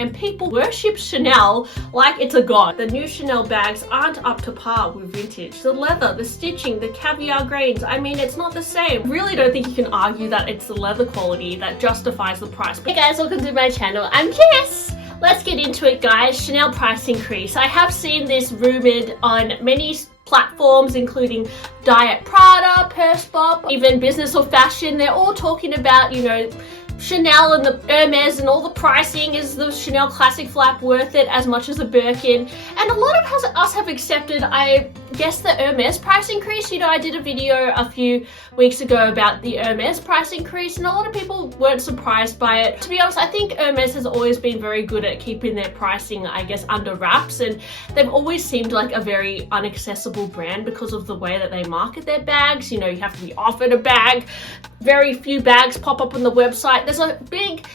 and people worship Chanel like it's a god. The new Chanel bags aren't up to par with vintage. The leather, the stitching, the caviar grains, I mean, it's not the same. Really don't think you can argue that it's the leather quality that justifies the price. Hey guys, welcome to my channel. I'm Jess. Let's get into it, guys. Chanel price increase. I have seen this rumored on many platforms, including Diet Prada, Purse Pop, even Business or Fashion. They're all talking about, you know, Chanel and the Hermes and all the pricing. Is the Chanel classic flap worth it as much as a Birkin? And a lot of us have accepted, I guess, the Hermes price increase. You know, I did a video a few weeks ago about the Hermes price increase, and a lot of people weren't surprised by it. To be honest, I think Hermes has always been very good at keeping their pricing, I guess, under wraps, and they've always seemed like a very inaccessible brand because of the way that they market their bags. You know, you have to be offered a bag. Very few bags pop up on the website. There's a big,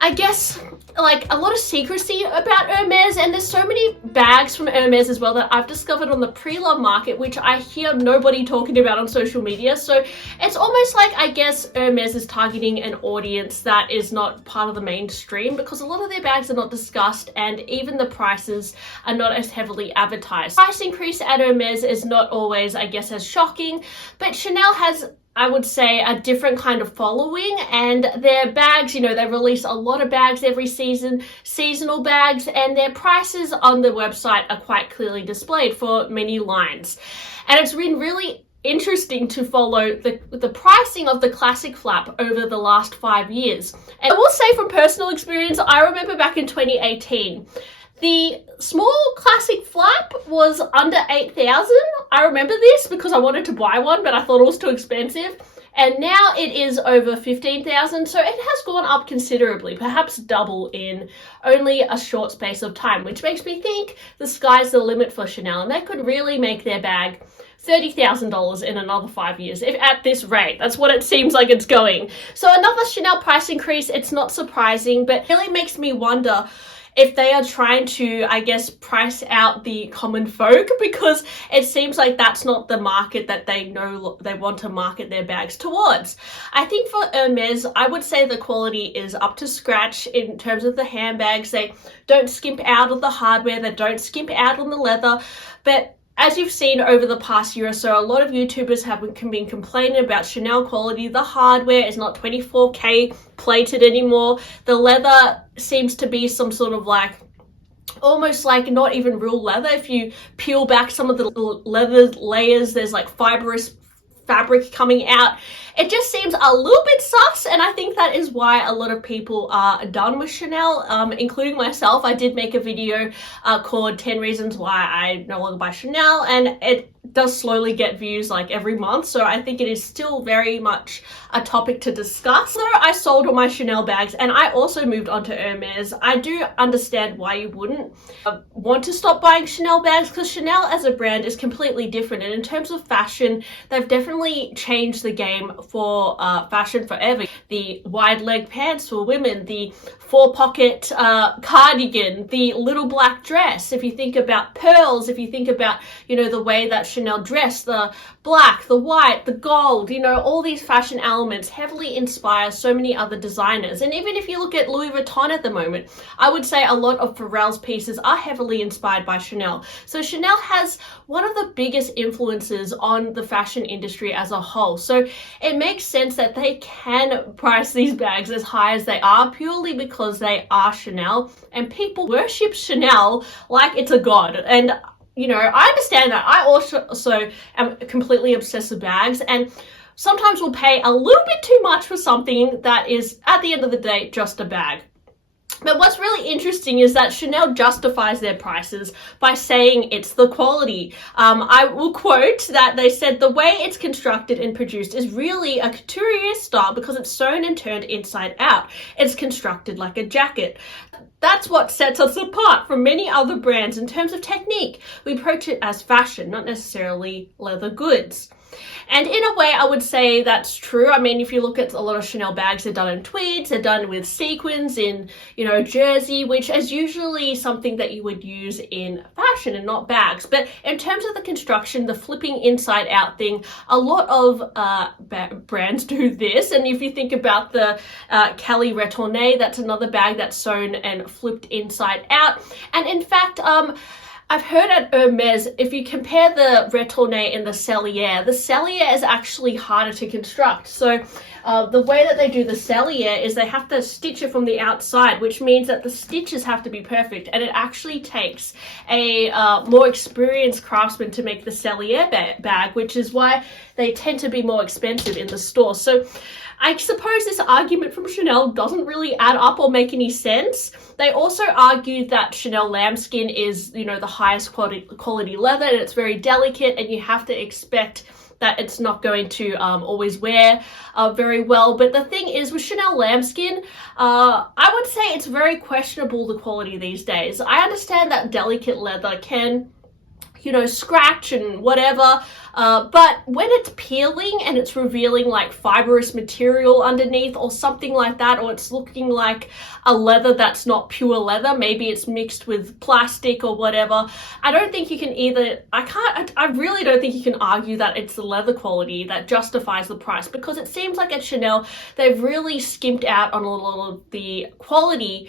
I guess, like a lot of secrecy about Hermes, and there's so many bags from Hermes as well that I've discovered on the pre-love market, which I hear nobody talking about on social media. So it's almost like, I guess, Hermes is targeting an audience that is not part of the mainstream, because a lot of their bags are not discussed, and even the prices are not as heavily advertised. Price increase at Hermes is not always, I guess, as shocking, but Chanel has, I would say, a different kind of following, and their bags, you know, they release a lot of bags every season, seasonal bags, and their prices on the website are quite clearly displayed for many lines. And it's been really interesting to follow the pricing of the classic flap over the last 5 years. And I will say, from personal experience, I remember back in 2018, the small classic flap was under 8,000. I remember this because I wanted to buy one, but I thought it was too expensive. And now it is over 15,000. So it has gone up considerably, perhaps double in only a short space of time, which makes me think the sky's the limit for Chanel, and they could really make their bag $30,000 in another 5 years, if at this rate. That's what it seems like it's going. So another Chanel price increase, it's not surprising, but it really makes me wonder if they are trying to, I guess, price out the common folk, because it seems like that's not the market that they know they want to market their bags towards. I think for Hermes, I would say the quality is up to scratch in terms of the handbags. They don't skimp out on the hardware, they don't skimp out on the leather, but as you've seen over the past year or so, a lot of YouTubers have been complaining about Chanel quality. The hardware is not 24K plated anymore. The leather seems to be some sort of like, almost like not even real leather. If you peel back some of the leather layers, there's like fibrous fabric coming out. It just seems a little bit sus, and I think that is why a lot of people are done with Chanel, including myself. I did make a video called 10 Reasons Why I No Longer Buy Chanel, and it does slowly get views like every month, so I think it is still very much a topic to discuss. So I sold all my Chanel bags and I also moved on to Hermes. I do understand why you wouldn't want to stop buying Chanel bags, because Chanel as a brand is completely different, and in terms of fashion, they've definitely changed the game for fashion forever. The wide leg pants for women, the 4-pocket cardigan, the little black dress. If you think about pearls, if you think about, you know, the way that Chanel dress, the black, the white, the gold, you know, all these fashion elements heavily inspire so many other designers. And even if you look at Louis Vuitton at the moment, I would say a lot of Pharrell's pieces are heavily inspired by Chanel. So Chanel has one of the biggest influences on the fashion industry as a whole. So it makes sense that they can price these bags as high as they are, purely because they are Chanel, and people worship Chanel like it's a god. And you know, I understand that. I also am completely obsessed with bags, and sometimes will pay a little bit too much for something that is, at the end of the day, just a bag. But what's really interesting is that Chanel justifies their prices by saying it's the quality. I will quote that they said, "The way it's constructed and produced is really a couturier style because it's sewn and turned inside out. It's constructed like a jacket." That's what sets us apart from many other brands in terms of technique. We approach it as fashion, not necessarily leather goods. And in a way, I would say that's true. I mean, if you look at a lot of Chanel bags, they're done in tweeds, they're done with sequins in, jersey, which is usually something that you would use in fashion and not bags. But in terms of the construction, the flipping inside out thing, a lot of brands do this. And if you think about the Kelly Retourné, that's another bag that's sewn and flipped inside out. And in fact, I've heard at Hermes, if you compare the Retourné and the Sellier is actually harder to construct. So the way that they do the Sellier is they have to stitch it from the outside, which means that the stitches have to be perfect. And it actually takes a more experienced craftsman to make the Sellier bag, which is why they tend to be more expensive in the store. So I suppose this argument from Chanel doesn't really add up or make any sense. They also argued that Chanel lambskin is, the highest quality leather, and it's very delicate, and you have to expect that it's not going to always wear very well. But the thing is, with Chanel lambskin, I would say it's very questionable, the quality these days. I understand that delicate leather can, scratch and whatever, but when it's peeling and it's revealing like fibrous material underneath or something like that, or it's looking like a leather that's not pure leather, maybe it's mixed with plastic or whatever, I don't think you can I really don't think you can argue that it's the leather quality that justifies the price, because it seems like at Chanel, they've really skimped out on a lot of the quality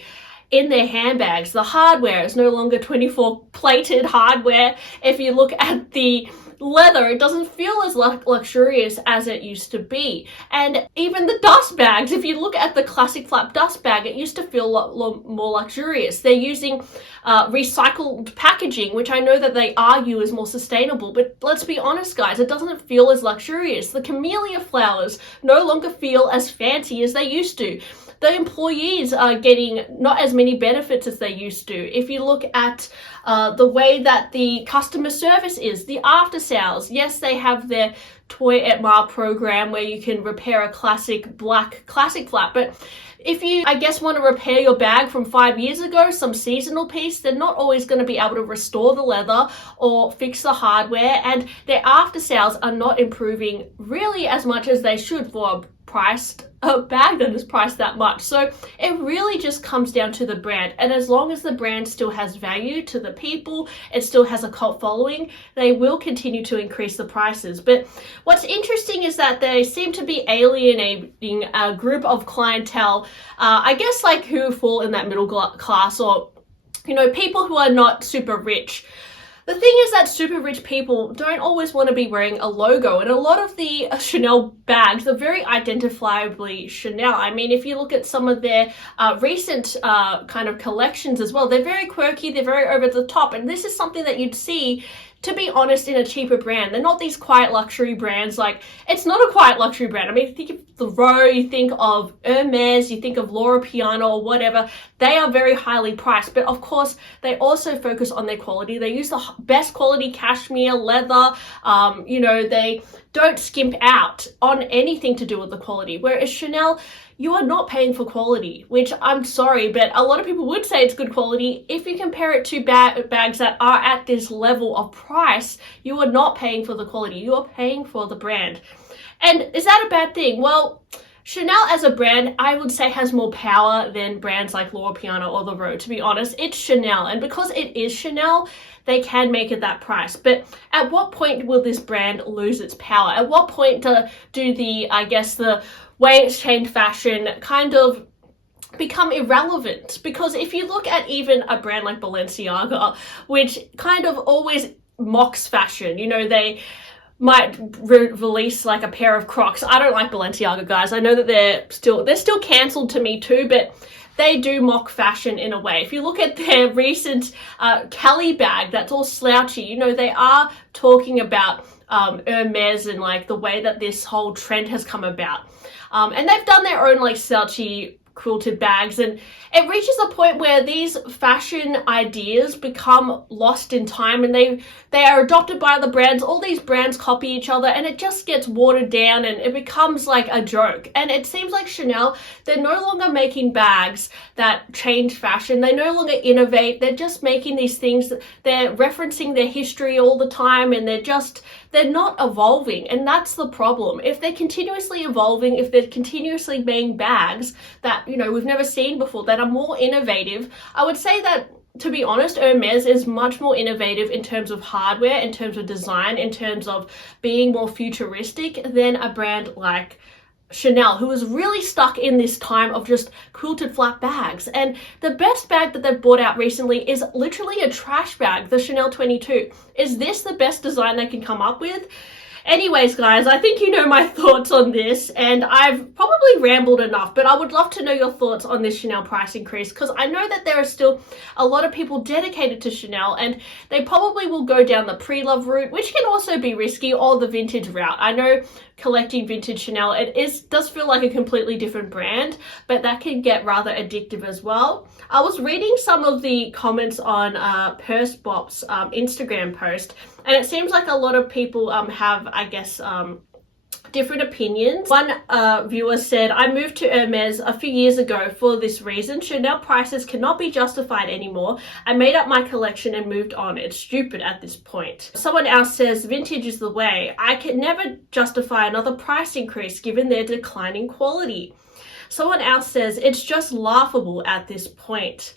in their handbags. The hardware is no longer 24 plated hardware. If you look at the leather, it doesn't feel as luxurious as it used to be. And even the dust bags, if you look at the classic flap dust bag, it used to feel a lot more luxurious. They're using recycled packaging, which I know that they argue is more sustainable, but let's be honest, guys, it doesn't feel as luxurious. The camellia flowers no longer feel as fancy as they used to. The employees are getting not as many benefits as they used to. If you look at the way that the customer service is, the after sales, yes, they have their Toy at Mile program where you can repair a black classic flap, but if you, want to repair your bag from 5 years ago, some seasonal piece, they're not always going to be able to restore the leather or fix the hardware, and their after sales are not improving really as much as they should for a bag that is priced that much. So it really just comes down to the brand, and as long as the brand still has value to the people, it still has a cult following, they will continue to increase the prices. But what's interesting is that they seem to be alienating a group of clientele, like who fall in that middle class, or people who are not super rich. The thing is that super rich people don't always want to be wearing a logo, and a lot of the Chanel bags are very identifiably Chanel. I mean, if you look at some of their recent kind of collections as well, they're very quirky, they're very over the top, and this is something that you'd see, to be honest, in a cheaper brand. They're not these quiet luxury brands. Like, it's not a quiet luxury brand. I mean, think of the Row, you think of Hermes, you think of Loro Piana or whatever. They are very highly priced, but of course, they also focus on their quality. They use the best quality cashmere, leather, they don't skimp out on anything to do with the quality. Whereas Chanel, you are not paying for quality, which I'm sorry, but a lot of people would say it's good quality. If you compare it to bags that are at this level of price, you are not paying for the quality, you are paying for the brand. And is that a bad thing? Well, Chanel as a brand, I would say, has more power than brands like Loro Piana or The Row. To be honest, it's Chanel, and because it is Chanel, they can make it that price. But at what point will this brand lose its power? At what point do the way it's changed fashion kind of become irrelevant? Because if you look at even a brand like Balenciaga, which kind of always mocks fashion, they might release like a pair of Crocs. I don't like Balenciaga, guys. I know that they're still cancelled to me too, but they do mock fashion in a way. If you look at their recent Kelly bag, that's all slouchy, they are talking about Hermes and like the way that this whole trend has come about. And they've done their own like slouchy quilted bags, and it reaches a point where these fashion ideas become lost in time, and they are adopted by other brands. All these brands copy each other, and it just gets watered down, and it becomes like a joke. And it seems like Chanel, they're no longer making bags that change fashion. They no longer innovate. They're just making these things, they're referencing their history all the time, and they're just they're not evolving, and that's the problem. If they're continuously evolving, if they're continuously being bags that, you know, we've never seen before, that are more innovative, I would say that, to be honest, Hermes is much more innovative in terms of hardware, in terms of design, in terms of being more futuristic than a brand like Chanel, who is really stuck in this time of just quilted flat bags. And the best bag that they've brought out recently is literally a trash bag, the Chanel 22. Is this the best design they can come up with? Anyways, guys, I think you know my thoughts on this, and I've probably rambled enough, but I would love to know your thoughts on this Chanel price increase, because I know that there are still a lot of people dedicated to Chanel, and they probably will go down the pre-love route, which can also be risky, or the vintage route. I know collecting vintage Chanel, does feel like a completely different brand, but that can get rather addictive as well. I was reading some of the comments on Purse Bop's Instagram post, and it seems like a lot of people have, I guess, different opinions. One viewer said, I moved to Hermes a few years ago for this reason. Chanel prices cannot be justified anymore. I made up my collection and moved on. It's stupid at this point. Someone else says, vintage is the way. I can never justify another price increase given their declining quality. Someone else says, it's just laughable at this point.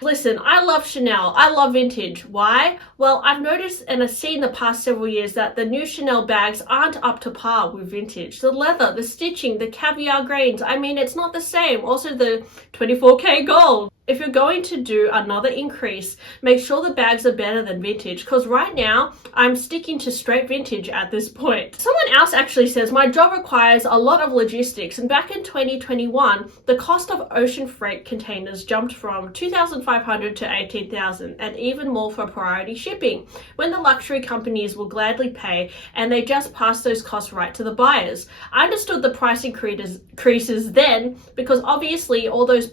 Listen, I love Chanel. I love vintage. Why? Well, I've noticed and I've seen the past several years that the new Chanel bags aren't up to par with vintage. The leather, the stitching, the caviar grains, I mean, it's not the same. Also the 24K gold. If you're going to do another increase, make sure the bags are better than vintage, because right now I'm sticking to straight vintage at this point. Someone else actually says, my job requires a lot of logistics, and back in 2021, the cost of ocean freight containers jumped from $2,500 to $18,000, and even more for priority shipping, when the luxury companies will gladly pay, and they just pass those costs right to the buyers. I understood the price increases then, because obviously all those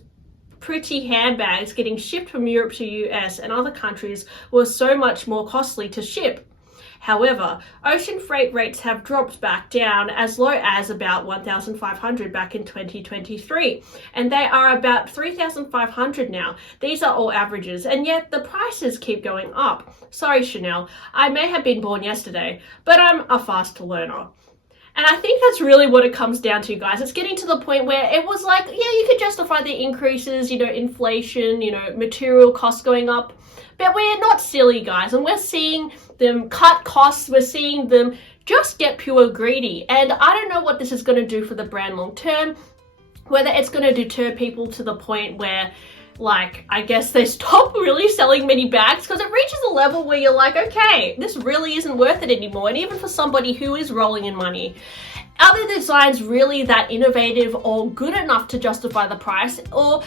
pretty handbags getting shipped from Europe to US and other countries were so much more costly to ship. However, ocean freight rates have dropped back down as low as about $1,500 back in 2023, and they are about $3,500 now. These are all averages, and yet the prices keep going up. Sorry, Chanel, I may have been born yesterday, but I'm a fast learner. And I think that's really what it comes down to, guys. It's getting to the point where it was like, yeah, you could justify the increases, you know, inflation, you know, material costs going up. But we're not silly, guys. And we're seeing them cut costs. We're seeing them just get pure greedy. And I don't know what this is going to do for the brand long term. Whether it's going to deter people to the point where, like, I guess they stop really selling many bags, because it reaches a level where you're like, okay, this really isn't worth it anymore. And even for somebody who is rolling in money, are the designs really that innovative or good enough to justify the price, or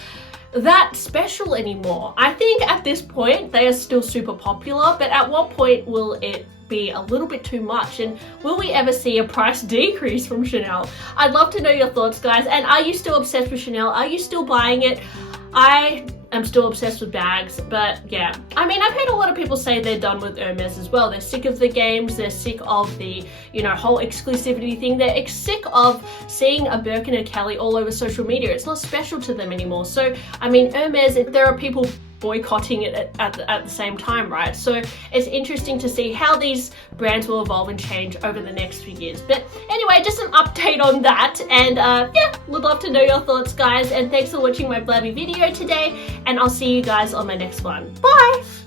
that special anymore? I think at this point they are still super popular, but at what point will it be a little bit too much, and will we ever see a price decrease from Chanel? I'd love to know your thoughts, guys. And are you still obsessed with Chanel? Are you still buying it? I am still obsessed with bags, but yeah. I mean, I've heard a lot of people say they're done with Hermes as well. They're sick of the games, they're sick of the, you know, whole exclusivity thing. They're sick of seeing a Birkin and Kelly all over social media. It's not special to them anymore. So, I mean, Hermes, there are people boycotting it at the same time, right? So it's interesting to see how these brands will evolve and change over the next few years. But anyway, just an update on that, and yeah, would love to know your thoughts, guys, and thanks for watching my blabby video today, and I'll see you guys on my next one. Bye!